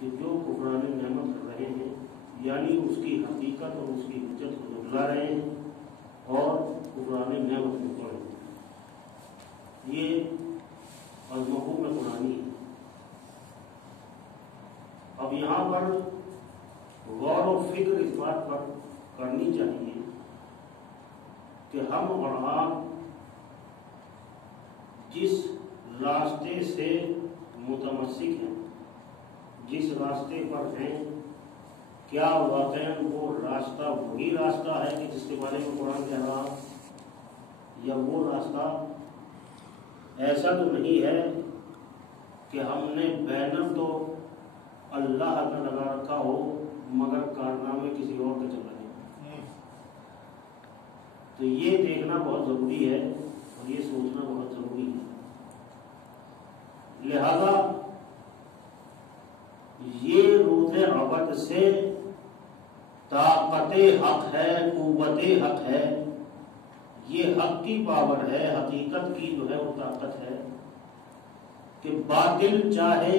کہ جو کفران نعمت کر رہے ہیں یعنی اس کی حقیقت اور اس کی حجت کو جھٹلا رہے ہیں اور کفران نعمت کو پڑھ رہے ہیں، یہ از مفہوم قرآنی ہے۔ اب یہاں پر غور و فکر اس بات پر کرنی چاہیے کہ ہم اور آپ جس راستے سے متمسک ہیں، جس راستے پر ہیں، کیا واقعاً وہ راستہ وہی راستہ ہے کہ جس کے بارے میں قرآن کہہ رہا، یا وہ راستہ ایسا تو نہیں ہے کہ ہم نے بینر تو اللہ کا لگا رکھا ہو مگر کارنامے کسی اور کے چل رہے ہیں۔ تو یہ دیکھنا بہت ضروری ہے اور یہ سوچنا بہت ضروری ہے۔ لہذا یہ روز عبد سے طاقت حق ہے، قوت حق ہے، یہ حق کی پاور ہے، حقیقت کی جو ہے وہ طاقت ہے کہ باطل چاہے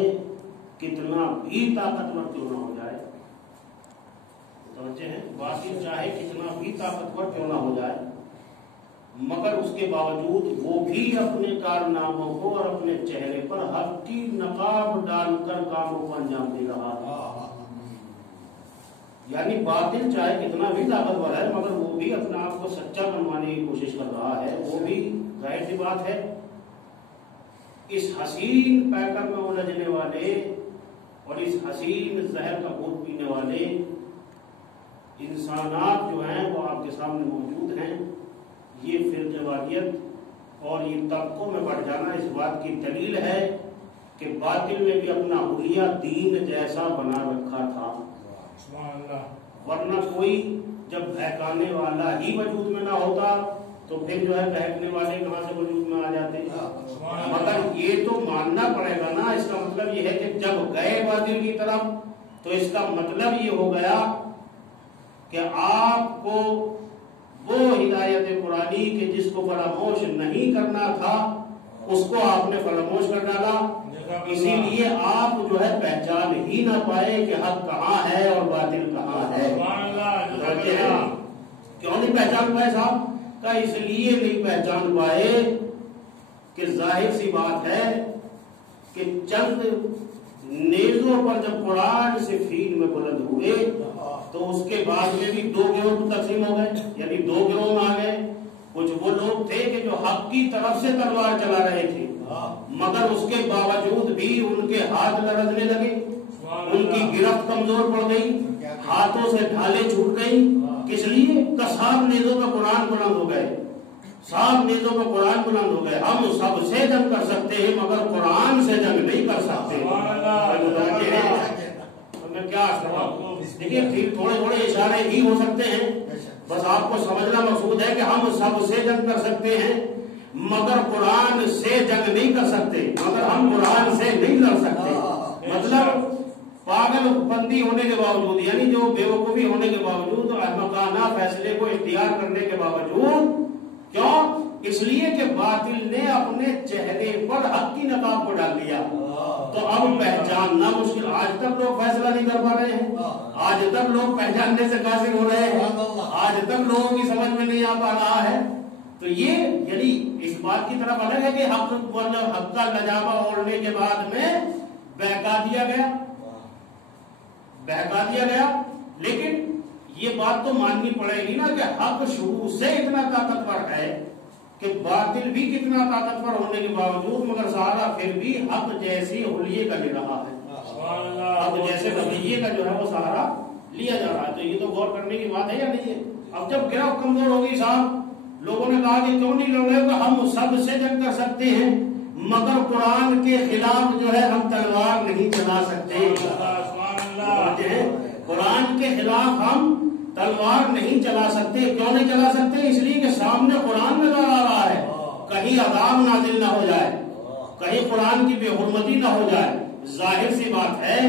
کتنا بھی طاقتور کیوں نہ ہو جائے، سمجھے ہیں، باطل چاہے کتنا بھی طاقتور کیوں نہ ہو جائے مگر اس کے باوجود وہ بھی اپنے کارناموں کو اور اپنے چہرے پر حق کی نقاب ڈال کر کاموں کو انجام دے رہا ہے۔ یعنی باطل چاہے کتنا بھی طاقتور ہے مگر وہ بھی اپنے آپ کو سچا بنوانے کی کوشش کر رہا ہے، وہ بھی ظاہر سی بات ہے اس حسین پیکر میں الجھنے والے اور اس حسین زہر کا گھونٹ پینے والے انسانات جو ہیں وہ آپ کے سامنے موجود ہیں۔ یہ فرقہ واریت اور یہ طبقوں میں بڑھ جانا اس بات کی دلیل ہے کہ باطل نے بھی اپنا حلیہ دین جیسا بنا رکھا تھا، ورنہ کوئی جب بہکانے والا ہی وجود میں نہ ہوتا تو پھر جو ہے بہکنے والے کہاں سے وجود میں آ جاتے۔ مگر یہ تو ماننا پڑے گا نا، اس کا مطلب یہ ہے کہ جب گئے باطل کی طرف تو اس کا مطلب یہ ہو گیا کہ آپ کو وہ ہدایت قرآنی کہ جس کو فراموش نہیں کرنا تھا اس کو آپ نے فراموش کر ڈالا، اسی لیے آپ جو ہے پہچان ہی نہ پائے کہ حق کہاں ہے اور باطل کہاں ہے۔ کیوں نہیں پہچان پائے صاحب؟ کا اس لیے نہیں پہچان پائے کہ ظاہر سی بات ہے کہ چند نیزوں پر جب قرآن سے فیل میں بلند ہوئے تو اس کے بعد میں بھی دو گروہ تقسیم ہو گئے، یعنی دو گروہ میں آ گئے۔ کچھ وہ لوگ تھے کہ جو حق کی طرف سے تلوار چلا رہے تھے مگر اس کے باوجود بھی ان کے ہاتھ لرزنے لگے، ان کی گرفت کمزور پڑ گئی، ہاتھوں سے ڈھالیں چھوٹ گئی۔ کس لیے؟ کہ صاحب نیزوں کا قرآن بلند ہو گئے، صاحب نیزوں کا قرآن بلند ہو گئے۔ ہم سب سے جنگ کر سکتے ہیں مگر قرآن سے جنگ نہیں کر سکتے۔ میں کیا دیکھیے تھوڑے تھوڑے اشارے ہی ہو سکتے ہیں، بس آپ کو سمجھنا مقصود ہے کہ ہم سب سے جنگ کر سکتے ہیں مگر قرآن سے جنگ نہیں کر سکتے، مگر ہم قرآن سے نہیں لڑ سکتے۔ مطلب پاگل بندی ہونے کے باوجود، یعنی جو بیوقوفی ہونے کے باوجود، احمقانہ فیصلے کو اختیار کرنے کے باوجود، کیوں؟ اس لیے کہ باطل نے اپنے چہرے پر حق کی نقاب کو ڈال دیا، تو اب پہچاننا مشکل۔ آج تک لوگ فیصلہ نہیں کر پا رہے ہیں، آج تک لوگ پہچاننے سے قاصر ہو رہے ہیں، آج تک لوگوں کی سمجھ میں نہیں آ پا رہا ہے۔ تو یہ یعنی اس بات کی طرف الگ ہے کہ حق کا لجامہ اوڑھنے کے بعد میں بہکا دیا گیا، لیکن یہ بات تو ماننی پڑے گی نا کہ حق شروع سے اتنا طاقتور ہے کہ باطل بھی کتنا طاقتور ہونے کے باوجود مگر سہارا پھر بھی حق جیسی حلیے کا لے رہا ہے، حق جیسے حلیے کا جو ہے وہ سہارا لیا جا رہا ہے۔ تو یہ تو غور کرنے کی بات ہے یا نہیں ہے؟ اب جب گرفت کمزور ہوگی صاحب، لوگوں نے کہا کہ کیوں نہیں لڑ رہے کہ ہم سب سے جنگ کر سکتے ہیں مگر قرآن کے خلاف جو ہے ہم تلوار نہیں چلا سکتے۔ قرآن کے خلاف ہم تلوار نہیں چلا سکتے۔ کیوں نہیں چلا سکتے؟ اس لیے کہ سامنے قرآن نظر آ رہا ہے، کہیں عذاب نازل نہ ہو جائے، کہیں قرآن کی بے حرمتی نہ ہو جائے۔ ظاہر سی بات ہے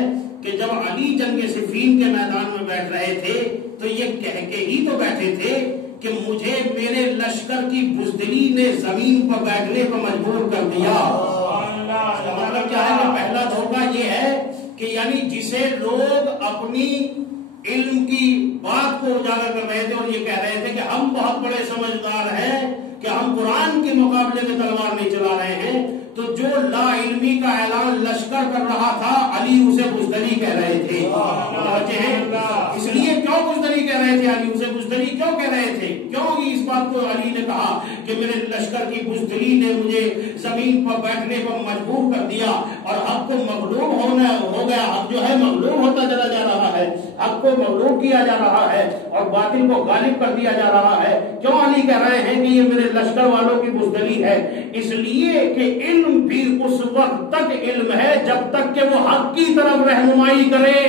کہ جب علی جنگ صفین کے میدان میں بیٹھ رہے تھے تو یہ کہہ کے ہی تو بیٹھے تھے کہ مجھے میرے لشکر کی بزدلی نے زمین پر بیٹھنے پر مجبور کر دیا۔ مطلب کیا ہے کہ پہلا دھوکہ یہ ہے کہ کہ یعنی جسے لوگ اپنی علم کی بات کو اجاگر کر رہے تھے اور یہ کہہ رہے تھے کہ ہم بہت بڑے سمجھدار ہیں کہ ہم قرآن کے مقابلے میں تلوار نہیں چلا رہے ہیں، تو جو لا علمی کا اعلان لشکر کر رہا تھا علی اسے بزدلی کہہ رہے تھے۔ اس لیے کیوں بزدلی کہہ رہے تھے؟ علی اسے بزدلی کیوں کہہ رہے تھے؟ کیوں اس بات کو علی نے کہا کہ میرے لشکر کی بزدلی نے مجھے زمین پر بیٹھنے پر مجبور کر دیا اور حق کو مغلوب ہو گیا، حق جو ہے مغلوب ہوتا چلا جا رہا ہے، حق کو مغلوب کیا جا رہا ہے اور باطل کو غالب کر دیا جا رہا ہے۔ کیوں علی کہہ رہے ہیں کہ یہ میرے لشکر والوں کی بزدلی ہے؟ اس لیے کہ علم بھی اس وقت تک علم ہے جب تک کہ وہ حق کی طرف رہنمائی کرے۔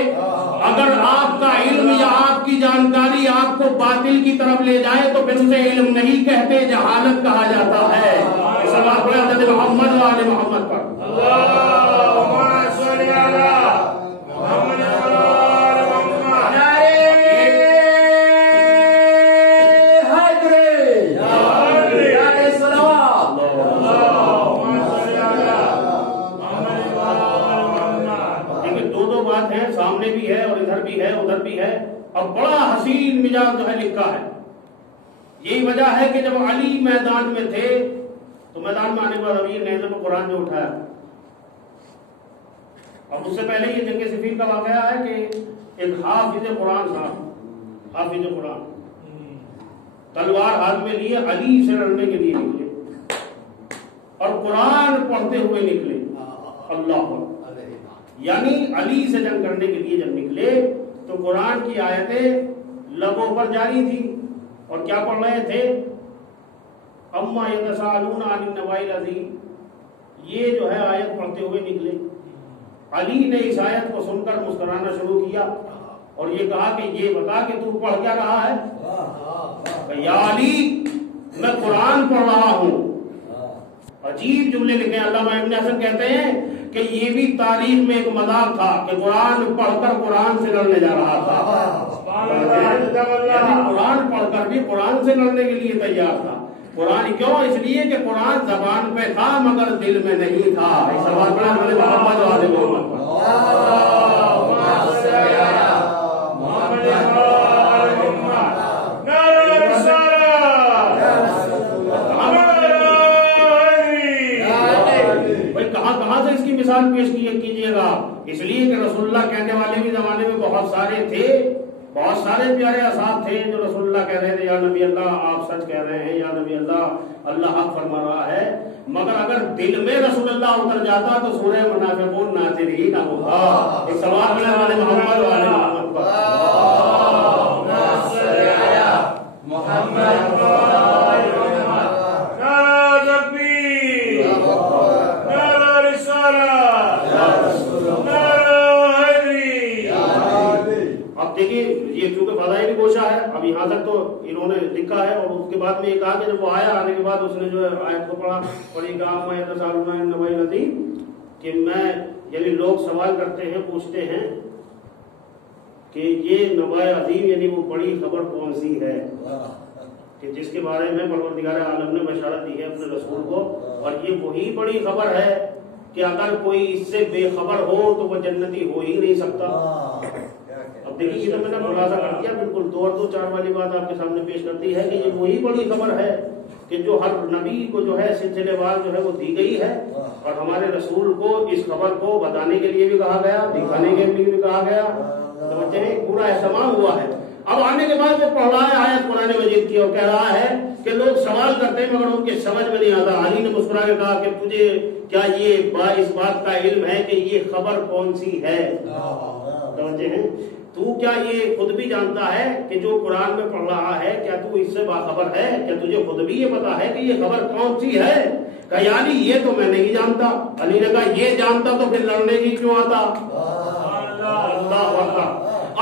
اگر آپ کا علم یا آپ کی جانکاری آپ کو باطل کی طرف لے جائے تو پھر اسے علم نہیں کہتے، جہالت کہا جاتا ہے۔ صلوات حضرت محمد و آل محمد پر۔ اللہم صلی علی محمد سامنے بھی ہے اور ادھر بھی ہے ادھر بھی ہے، اور بڑا حسین مزاج جو ہے لکھا ہے۔ یہی وجہ ہے کہ جب علی میدان میں تھے تو میدان میں آنے کے بعد ابھی نیزے میں قرآن جو اٹھایا، اور اس سے پہلے یہ جنگ صفین کا واقعہ ہے کہ ایک حافظ قرآن تھا، حافظ قرآن تلوار ہاتھ میں لیے علی سے لڑنے کے لیے نکلے اور قرآن پڑھتے ہوئے نکلے۔ اللہ یعنی علی سے جنگ کرنے کے لیے جب نکلے تو قرآن کی آیتیں لبوں پر جاری تھی، اور کیا پڑھ رہے تھے؟ اما یتساءلون عن النبأ العظیم، یہ جو ہے آیت پڑھتے ہوئے نکلے۔ علی نے اس آیت کو سن کر مسکرانا شروع کیا اور یہ کہا کہ یہ بتا کہ تو پڑھ کیا رہا ہے؟ یا علی میں قرآن پڑھ رہا ہوں۔ عجیب جملے لکھے ہیں۔ علامہ ابن حسن کہتے ہیں کہ یہ بھی تاریخ میں ایک مذاق تھا کہ قرآن پڑھ کر قرآن سے لڑنے جا رہا تھا، یعنی قرآن پڑھ کر بھی قرآن سے لڑنے کے لیے تیار تھا۔ قرآن کیوں؟ اس لیے کہ قرآن زبان پہ تھا مگر دل میں نہیں تھا۔ اس سوال پر ہمارے محمد والے محمد مثال پیش کیجئے گا، اس لیے کہ رسول اللہ کہنے والے بھی زمانے میں بہت سارے تھے، بہت سارے پیارے اصحاب تھے جو رسول اللہ کہہ رہے تھے یا نبی اللہ آپ سچ کہہ رہے ہیں، یا نبی اللہ اللہ حق فرما رہا ہے، مگر اگر دل میں رسول اللہ اتر جاتا تو سورہ منافقون نازل ہی نہ ہوتا۔ ایک سوال میں ہمارے محمد والے محمد پر فضائل گوشہ ہے۔ اب یہاں تک تو انہوں نے لکھا ہے، اور اس کے بعد میں یہ کہا کہ جب وہ آیا آنے کے بعد اس نے جو ہے آیت کو پڑھا اور یہ کہا میں یتساءلون عن النبأ العظیم، کہ میں یعنی لوگ سوال کرتے ہیں پوچھتے ہیں کہ یہ نبأ عظیم یعنی وہ بڑی خبر کون سی ہے کہ جس کے بارے میں پروردگار عالم نے بشارت دی ہے اپنے رسول کو، اور یہ وہی بڑی خبر ہے کہ اگر کوئی اس سے بے خبر ہو تو وہ جنتی ہو ہی نہیں سکتا۔ اب دیکھیے یہ تو میں نے خلاصہ کر دیا، بالکل دو چار والی بات آپ کے سامنے پیش کرتی ہے کہ یہ وہی بڑی خبر ہے کہ جو ہر نبی کو جو ہے سلسلے وار جو ہے وہ دی گئی ہے، اور ہمارے رسول کو اس خبر کو بتانے کے لیے بھی کہا گیا، دکھانے کے لیے بھی کہا گیا، سمجھتے ہیں پورا اہتمام ہوا ہے۔ اب آنے کے بعد وہ پڑھ رہا ہے آیت قرآن مجید کی اور کہہ رہا ہے کہ لوگ سوال کرتے ہیں مگر ان کے سمجھ میں نہیں آتا۔ علی نے مسکرا کے کہا کہ تجھے کیا یہ اس بات کا علم ہے کہ یہ خبر کون سی ہے؟ سمجھتے ہیں تو کیا یہ خود بھی جانتا ہے کہ جو قرآن میں پڑھ رہا ہے کیا تو اس سے باخبر ہے؟ کیا تجھے خود بھی یہ پتا ہے کہ یہ خبر کون سی ہے؟ کہا یعنی یہ تو میں نہیں جانتا۔ علی نے کہا یہ جانتا تو پھر لڑنے کی کیوں آتا؟ اللہ اکبر۔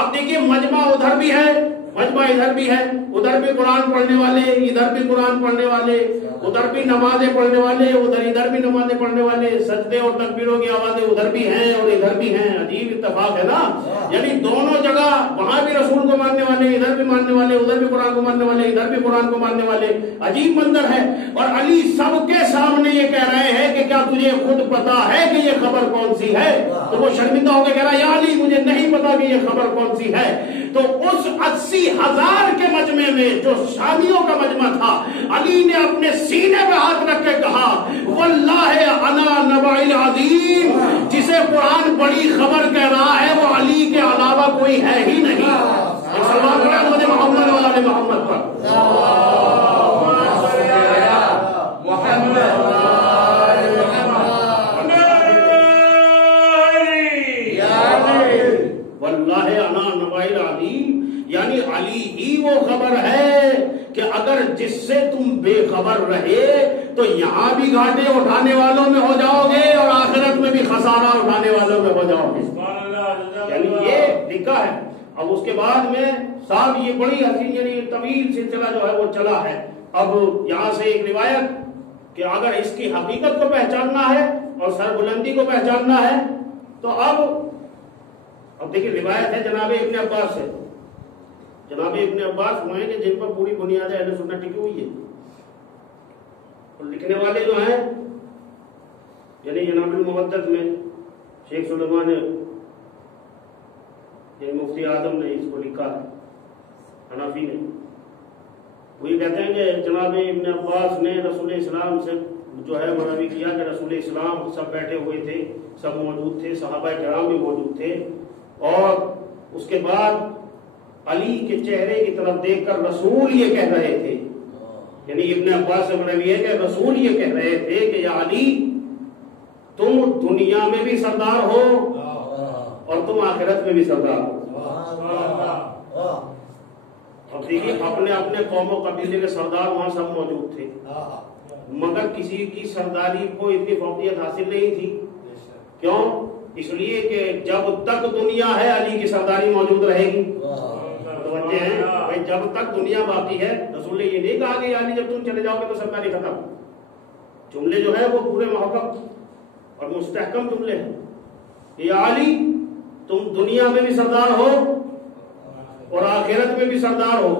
اب دیکھیے مجمع ادھر بھی ہے، مجمع ادھر بھی ہے، ادھر بھی قرآن پڑھنے والے ادھر بھی قرآن پڑھنے والے، ادھر بھی نمازیں پڑھنے والے, ادھر بھی نمازیں پڑھنے والے, سجدے اور تکبیروں کی آوازیں ادھر بھی ہیں اور ادھر بھی ہیں. عجیب اتفاق ہے نا, یعنی دونوں جگہ وہاں بھی رسول کو ماننے والے, ادھر بھی ماننے والے, ادھر بھی قرآن کو ماننے والے, ادھر بھی قرآن کو ماننے والے. عجیب منظر ہے. اور علی سب کے سامنے یہ کہہ رہے ہیں کہ کیا تجھے خود پتا ہے کہ یہ خبر کون سی ہے؟ تو وہ شرمندہ ہو کے کہہ رہا یا علی مجھے نہیں پتا کہ یہ خبر کون سی ہے. تو اس 80,000 کے مجمع میں جو شامیوں کا مجمع تھا, علی نے اپنے سینے پہ ہاتھ رکھ کے کہا واللہ انا نبع العظیم, جسے قرآن بڑی خبر کہہ رہا ہے وہ علی کے علاوہ کوئی ہے ہی نہیں. سلام علیہ محمد والے محمد پر. واللہ انا نبع العظیم, یعنی علی ہی وہ خبر ہے کہ اگر جس سے تم بے خبر رہے تو یہاں بھی گھاٹے اٹھانے والوں میں ہو جاؤ گے اور آخرت میں بھی خسارہ اٹھانے والوں میں ہو جاؤ گے. یعنی یہ لکھا ہے. اب اس کے بعد میں صاحب یہ بڑی حسین یعنی طویل سلسلہ جو ہے وہ چلا ہے. اب یہاں سے ایک روایت کہ اگر اس کی حقیقت کو پہچاننا ہے اور سربلندی کو پہچاننا ہے تو اب دیکھیے روایت ہے جناب ابن عباس سے. جناب ابن عباس وہ ہیں کہ جن پر پوری بنیاد اہل سنت ٹکی ہوئی ہے. اور لکھنے والے جو ہیں یعنی جناب المحدث میں شیخ سلیمان یعنی مفتی اعظم نے اس کو لکھا ہے, حنفی نے. وہ یہ کہتے ہیں کہ جناب ابن عباس نے رسول اسلام سے جو ہے مروی کیا کہ رسول اسلام سب بیٹھے ہوئے تھے, سب موجود تھے, صحابہ کرام بھی موجود تھے, اور اس کے بعد علی کے چہرے کی طرف دیکھ کر رسول یہ کہہ رہے تھے, یعنی ابن عباس سے مروی ہے کہ رسول یہ کہہ رہے تھے کہ یا علی تم دنیا میں بھی سردار ہو اور تم آخرت میں بھی سردار ہو. اب دیکھیے اپنے اپنے قوم و قبیلے کے سردار وہاں سب موجود تھے, مگر کسی کی سرداری کو اتنی فوقیت حاصل نہیں تھی. کیوں؟ اس لیے کہ جب تک دنیا ہے علی کی سرداری موجود رہے گی. توجہ ہے بھائی, جب تک دنیا باقی ہے رسول نے یہ نہیں کہا کہ علی جب تم چلے جاؤ گے تو سرداری ختم. جملے جو ہے وہ پورے محقق اور مستحکم جملے ہیں. یا علی تم دنیا میں بھی سردار ہو اور آخرت میں بھی سردار ہو,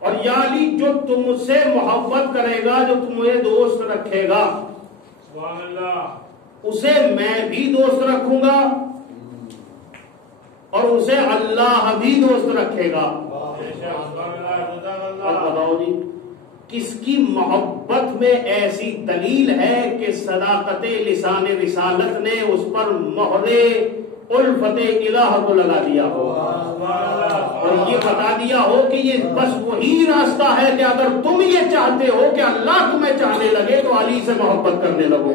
اور یا علی جو تم سے محبت کرے گا, جو تمہیں دوست رکھے گا, سبحان اللہ, اسے میں بھی دوست رکھوں گا اور اسے اللہ بھی دوست رکھے گا. اب بتاؤ جی کس کی محبت میں ایسی دلیل ہے کہ صداقت لسان رسالت نے اس پر مہر الفت الہ کو لگا دیا ہو اور یہ بتا دیا ہو کہ یہ بس وہی راستہ ہے کہ اگر تم یہ چاہتے ہو کہ اللہ تمہیں چاہنے لگے تو علی سے محبت کرنے لگو.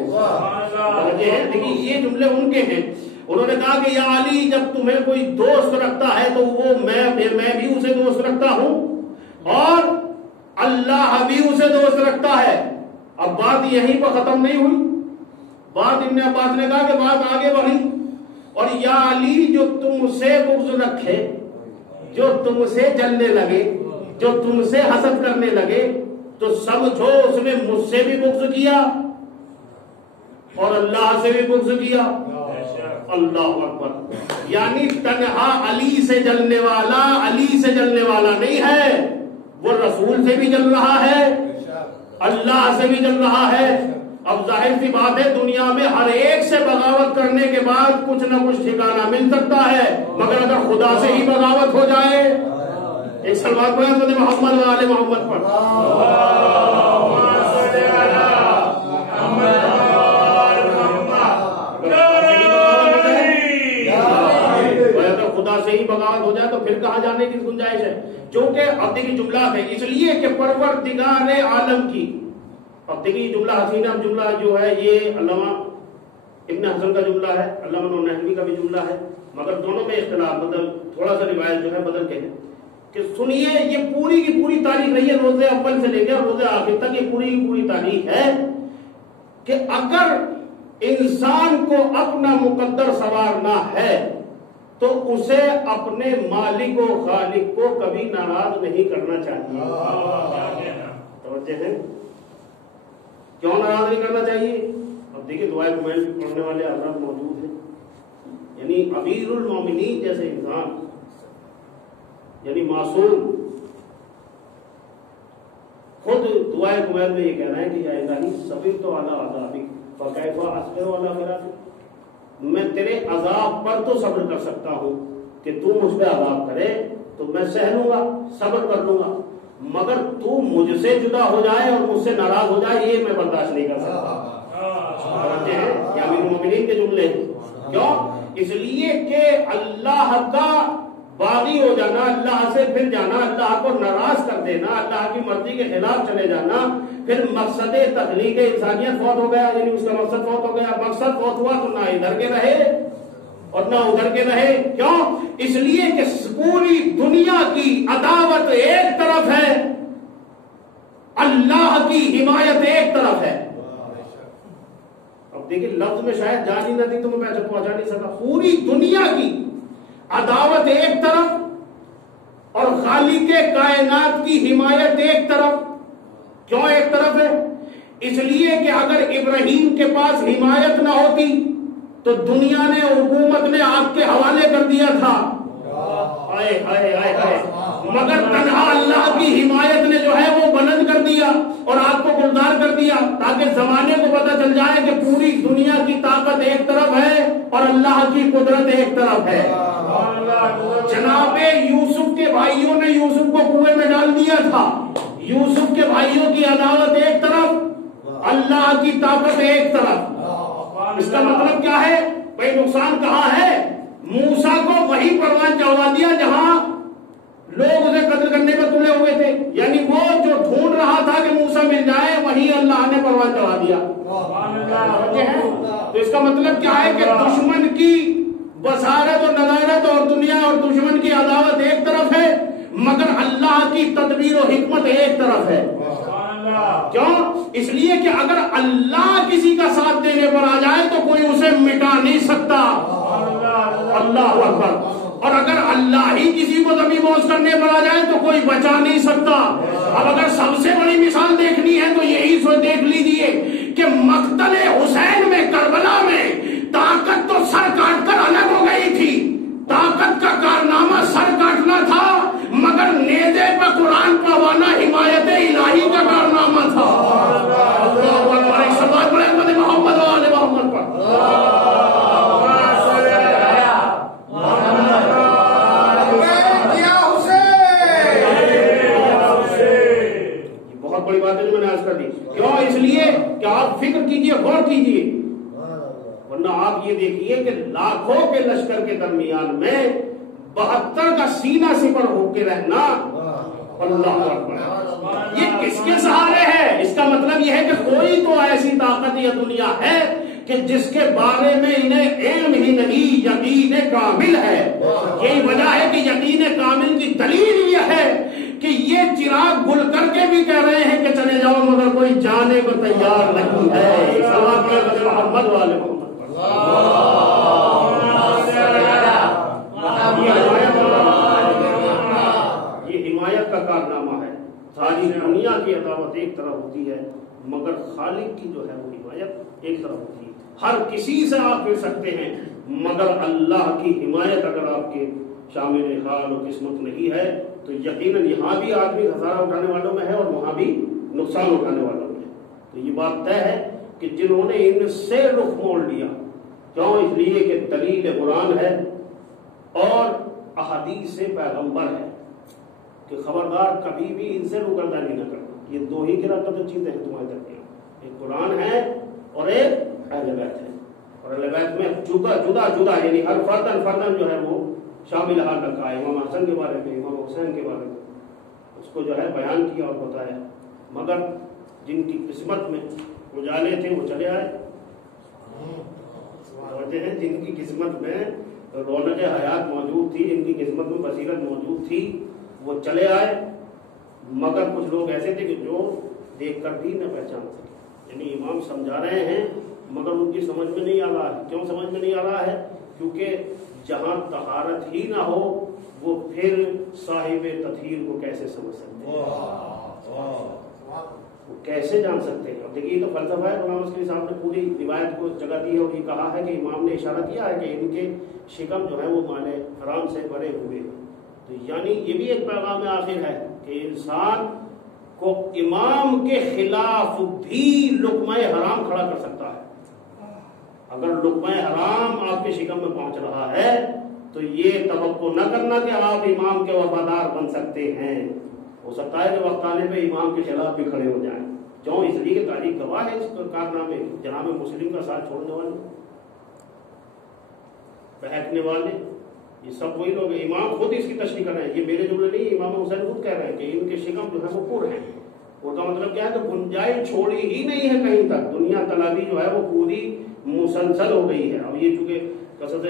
لیکن یہ جملے ان کے ہیں. انہوں نے کہا کہ یا علی جب تمہیں کوئی دوست رکھتا ہے تو وہ میں بھی اسے دوست رکھتا ہوں اور اللہ بھی اسے دوست رکھتا ہے. اب بات یہیں پر ختم نہیں ہوئی. بات ابن عباس نے کہا کہ بات آگے بڑھی, اور یا علی جو تم سے بغض رکھے, جو تم سے جلنے لگے, جو تم سے حسد کرنے لگے, تو سمجھو اس نے مجھ سے بھی بغض کیا اور اللہ سے بھی بغض کیا. اللہ اکبر. یعنی تنہا علی سے جلنے والا نہیں ہے, وہ رسول سے بھی جل رہا ہے, اللہ سے بھی جل رہا ہے. اب ظاہر سی بات ہے دنیا میں ہر ایک سے بغاوت کرنے کے بعد کچھ نہ کچھ ٹھکانہ مل سکتا ہے, مگر اگر خدا سے ہی بغاوت ہو جائے, ایک سلوات پڑھیں محمد والے محمد پر. اگر خدا سے ہی بغاوت ہو جائے تو پھر کہاں جانے کی گنجائش ہے؟ چونکہ اب دیکھیے جملہ ہے اس لیے کہ پروردگار عالم کی. اب دیکھیے جملہ حسینہ جملہ جو ہے یہ علامہ ابن حسن کا جملہ ہے, علامہ نحوی کا بھی جملہ ہے, مگر دونوں میں اختلاف تھوڑا سا روایت جو ہے بدل کے ہے کہ سنیے یہ پوری کی پوری تاریخ رہی ہے روز اول سے لے کے روز آخر تک. یہ پوری کی پوری تاریخ ہے کہ اگر انسان کو اپنا مقدر سنوارنا ہے تو اسے اپنے مالک و خالق کو کبھی ناراض نہیں کرنا چاہیے. توجہ ہے کیوں ناراض نہیں کرنا چاہیے؟ اب دیکھیں دعائے کمائل پڑھنے والے حضرات موجود ہیں، یعنی امیر المومنین جیسے انسان، یعنی معصوم، خود دعائے کمائل میں یہ کہہ رہے ہیں کہ یا الہی صبر تو علی عذابک فکیف اصبر علی فراقک، میں تیرے عذاب پر تو صبر کر سکتا ہوں کہ تو مجھ پہ عذاب کرے تو میں سہ لوں گا، صبر کر لوں گا، مگر تو مجھ سے جدا ہو جائے اور مجھ سے ناراض ہو جائے یہ میں برداشت نہیں کر سکتا۔ سمجھتے ہیں یہ امیر المومنین کے جملے ہیں۔ کیوں؟ اس لیے کہ اللہ کا باغی ہو جانا، اللہ سے پھر جانا، اللہ کو ناراض کر دینا، اللہ کی مرضی کے خلاف چلے جانا، پھر مقصد تخلیق انسانیت فوت ہو گیا، یعنی اس کا مقصد فوت ہو گیا۔ مقصد فوت ہوا تو نہ ادھر کے رہے اور نہ ادھر کے رہے۔ کیوں؟ اس لیے کہ پوری دنیا کی عداوت ایک طرف ہے، اللہ کی حمایت ایک طرف ہے۔ اب دیکھیں لفظ میں شاید جان ہی نہ تھی تو میں پہنچا نہیں سکا۔ پوری دنیا کی عداوت ایک طرف اور خالق کائنات کی حمایت ایک طرف۔ کیوں ایک طرف ہے؟ اس لیے کہ اگر ابراہیم کے پاس حمایت نہ ہوتی تو دنیا نے، حکومت نے آگ کے حوالے کر دیا تھا، مگر تنہا اللہ کی حمایت نے جو ہے وہ بلند کر دیا اور آگ کو گلزار کر دیا، تاکہ زمانے کو پتہ چل جائے کہ پوری دنیا کی طاقت ایک طرف ہے اور اللہ کی قدرت ایک طرف ہے۔ جناب یوسف کے بھائیوں نے یوسف کو کنویں میں ڈال دیا تھا، یوسف کے بھائیوں کی عداوت ایک طرف، اللہ کی طاقت ایک طرف۔ اس کا مطلب کیا ہے؟ بھائی نقصان کہاں ہے؟ موسیٰ کو وہی پروان چڑھوا دیا جہاں لوگ اسے قتل کرنے پر تلے ہوئے تھے، یعنی وہ جو ڈھونڈ رہا تھا کہ موسیٰ مل جائے وہی اللہ نے پروان چڑھا دیا۔ تو اس کا مطلب کیا ہے کہ دشمن کی بصارت اور نظارت اور دنیا اور دشمن کی عداوت ایک طرف ہے، مگر اللہ کی تدبیر و حکمت ایک طرف ہے۔ کیوں؟ اس لیے کہ اگر اللہ کسی کا ساتھ دینے پر آ جائے تو کوئی اسے مٹا نہیں سکتا۔ اللہ اکبر۔ اور اگر اللہ ہی کسی کو زمین بوس کرنے پر آ جائے تو کوئی بچا نہیں سکتا۔ اب اگر سب سے بڑی مثال دیکھنی ہے تو یہی سو دیکھ لیجئے کہ مقتل حسین میں، کربلا میں طاقت تو سر کاٹ کر الگ ہو گئی تھی، طاقت کا کارنامہ سر کاٹنا تھا، مگر نیزے پر قرآن پڑھوانا حمایت الہی کا کارنامہ تھا۔ اللہ اکبر۔ ایک سوال پڑھے محمد و آل محمد پر۔ بہت بڑی بات ہے جو میں نے آج کر دی۔ کیوں؟ اس لیے کہ آپ فکر کیجئے، غور کیجئے، ورنہ آپ یہ دیکھیے کہ لاکھوں کے لشکر کے درمیان میں 72 کا سینہ سپر ہو کے رہنا، اللہ اکبر، یہ کس کے سہارے ہے؟ اس کا مطلب یہ ہے کہ کوئی تو ایسی طاقت یا دنیا ہے کہ جس کے بارے میں انہیں علم ہی نہیں، یقین کامل ہے۔ یہی وجہ ہے کہ یقین کامل کی دلیل یہ ہے کہ یہ چراغ گل کر کے بھی کہہ رہے ہیں کہ چلے جاؤ، مگر کوئی جانے کو تیار نہیں ہے۔ محمد والے محمد۔ یہ حمایت کا کارنامہ ہے۔ ساری دنیا کی عداوت ایک طرف ہوتی ہے، مگر خالق کی جو ہے وہ حمایت ایک طرف ہوتی ہے۔ ہر کسی سے آپ پھر سکتے ہیں، مگر اللہ کی حمایت اگر آپ کے شامل حال و قسمت نہیں ہے تو یقیناً یہاں بھی آدمی خسارہ اٹھانے والوں میں ہے اور وہاں بھی نقصان اٹھانے والوں میں ہے۔ تو یہ بات طے ہے کہ جنہوں نے ان سے رخ موڑ لیا، کیوں؟ اس لیے کہ دلیل قرآن ہے اور احادیث پیغمبر ہے کہ خبردار کبھی بھی ان سے روگردانی نہ کرنا۔ یہ دو ہی قرآن چیزیں ہیں تمہارے درمیان، ایک قرآن ہے اور ایک اہل بیت ہے، اور اہل بیت میں جدا جدا یعنی ہر فردن جو ہے وہ شامل حال رکھا ہے۔ امام حسن کے بارے میں، امام حسین کے بارے میں اس کو جو ہے بیان کیا اور بتایا، مگر جن کی قسمت میں اجالے تھے وہ چلے آئے، جن کی قسمت میں رونق حیات موجود تھی، جن کی قسمت میں بصیرت موجود تھی وہ چلے آئے، مگر کچھ لوگ ایسے تھے کہ جو دیکھ کر بھی نہ پہچان سکے۔ یعنی امام سمجھا رہے ہیں مگر ان کی سمجھ میں نہیں آ رہا ہے۔ کیوں سمجھ میں نہیں آ رہا ہے؟ کیونکہ جہاں طہارت ہی نہ ہو وہ پھر صاحب تطہیر کو کیسے سمجھ سکتے ہیں؟ وہ کیسے جان سکتے ہیں؟ اب دیکھیے تو فلسفہ ہے، علامہ عسکری صاحب نے پوری روایت کو جگہ دی ہے اور یہ کہا ہے کہ امام نے اشارہ کیا ہے کہ ان کے شکم جو ہے وہ مال حرام سے بھرے ہوئے ہیں۔ تو یعنی یہ بھی ایک پیغام آخر ہے کہ انسان کو امام کے خلاف بھی لقمہ حرام کھڑا کر سکتا ہے۔ اگر لقمہ حرام آپ کے شکم میں پہنچ رہا ہے تو یہ توقع نہ کرنا کہ آپ امام کے وفادار بن سکتے ہیں، ہو سکتا ہے کہ وقت آنے پہ امام کے خلاف بھی کھڑے ہو جائیں۔ کیوں؟ اس لیے کہ تاریخ گواہ ہے اس کارنامے جناب مسلم کا ساتھ چھوڑنے والے، بہکنے والے، یہ سب وہی لوگ ہیں۔ امام خود اس کی تشریح کر رہے ہیں، یہ میرے جملے نہیں، امام حسین خود کہہ رہے ہیں کہ ان کے شکم جو ہے وہ پر ہیں۔ ان کا مطلب کیا ہے کہ گنجائش چھوڑی ہی نہیں ہے کہیں تک، دنیا طلبی جو ہے وہ پوری مسلسل ہو گئی ہے۔ اب یہ چونکہ قصد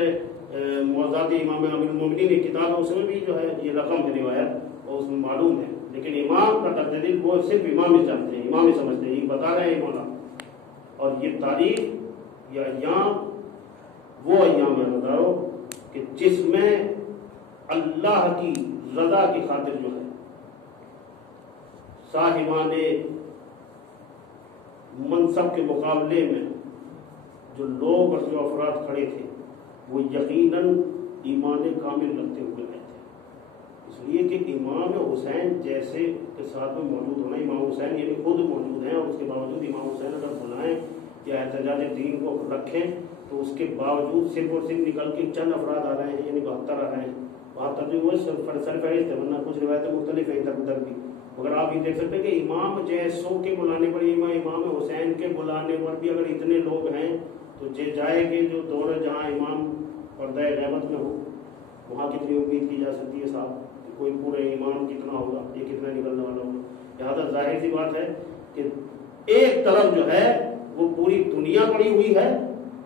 موضوعات امام امیر المومنین کی کتاب ہے، اس میں بھی جو ہے یہ رقم ہے روایت اور اس میں معلوم ہے، لیکن امام کا درجہ دل وہ صرف امام ہی جانتے ہیں، امام ہی سمجھتے ہیں، یہ بتا رہے ہیں مولا۔ اور یہ تاریخ یا ایام وہ ایام ہے بتاؤ کہ جس میں اللہ کی رضا کی خاطر جو ہے صاحبان منصب کے مقابلے میں جو لوگ اور جو افراد کھڑے تھے وہ یقیناً ایمان کامل رکھتے ہوئے رہتے ہیں، اس لیے کہ امام حسین جیسے کے ساتھ میں موجود ہونا، امام حسین یعنی خود موجود ہیں، اور اس کے باوجود امام حسین اگر بلائیں یا احتجاج دین کو رکھیں تو اس کے باوجود صرف اور صرف نکل کے چند افراد آ رہے ہیں، یعنی 72 آ رہے ہیں۔ 72 جو وہ سر فہرست ہے، ورنہ کچھ روایتیں مختلف ہیں ادھر ادھر بھی۔ اگر آپ یہ دیکھ سکتے ہیں کہ امام جیسوں کے بلانے پر، امام حسین کے بلانے پر بھی اگر اتنے لوگ ہیں تو جائے کہ جو دور جہاں امام پردہ غیبت میں ہو وہاں کتنی امید کی جا سکتی ہے صاحب کہ کوئی پورے امام کتنا ہوگا، یہ کتنا نکلنے والا ہوگا۔ لہٰذا ظاہر سی بات ہے کہ ایک طرف جو ہے وہ پوری دنیا پڑی ہوئی ہے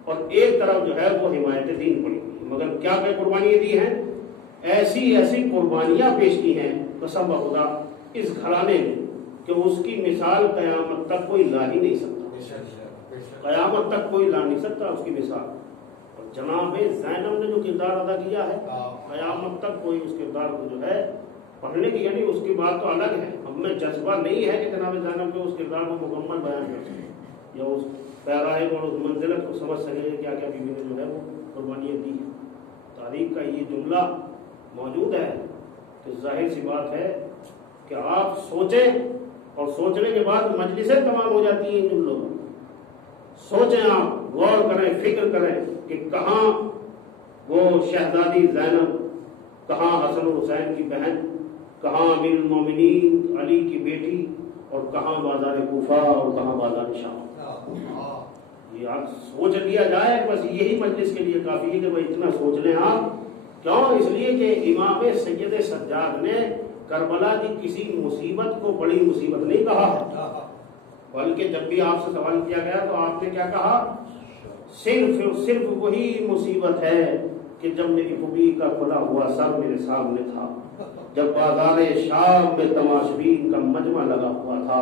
اور ایک طرف جو ہے وہ حمایت دین پڑی ہوئی ہے، مگر کیا کیا قربانیاں دی ہیں، ایسی ایسی قربانیاں پیش کی ہیں قسم بخدا اس گھرانے میں کہ اس کی مثال قیامت تک کوئی لا ہی نہیں سکتا، قیامت تک کوئی لا نہیں سکتا اس کی مثال۔ اور جناب زینب نے جو کردار ادا کیا ہے قیامت تک کوئی اس کردار کو جو ہے پڑھنے کی، یعنی اس کی بات تو الگ ہے، ہم میں جذبہ نہیں ہے کہ جناب زینب کے اس کردار کو مکمل بیان کر سکیں یا اس پیرائے اور اس منزلت کو سمجھ سکیں کیا کیا بیوی نے جو ہے وہ قربانیاں دی ہیں۔ تاریخ کا یہ جملہ موجود ہے کہ ظاہر سی بات ہے کہ آپ سوچیں اور سوچنے کے بعد مجلسیں تمام ہو جاتی ہیں ان جملوں میں۔ سوچیں، آپ غور کریں، فکر کریں کہ کہاں وہ شہزادی زینب، کہاں حسن حسین کی بہن، کہاں امیر المومنین علی کی بیٹی، اور کہاں بازار کوفہ اور کہاں بازار شام۔ یہ آپ سوچ لیا جائے، بس یہی مجلس کے لیے کافی ہے کہ بھائی اتنا سوچ لیں آپ۔ کیوں؟ اس لیے کہ امام سید سجاد نے کربلا کی کسی مصیبت کو بڑی مصیبت نہیں کہا ہے، بلکہ جب بھی آپ سے سوال کیا گیا تو آپ نے کیا کہا، صرف وہی مصیبت ہے کہ جب میری پھوپھی کا کھلا ہوا سر میرے سامنے تھا، جب بازار شام میں تماشبین کا مجمع لگا ہوا تھا،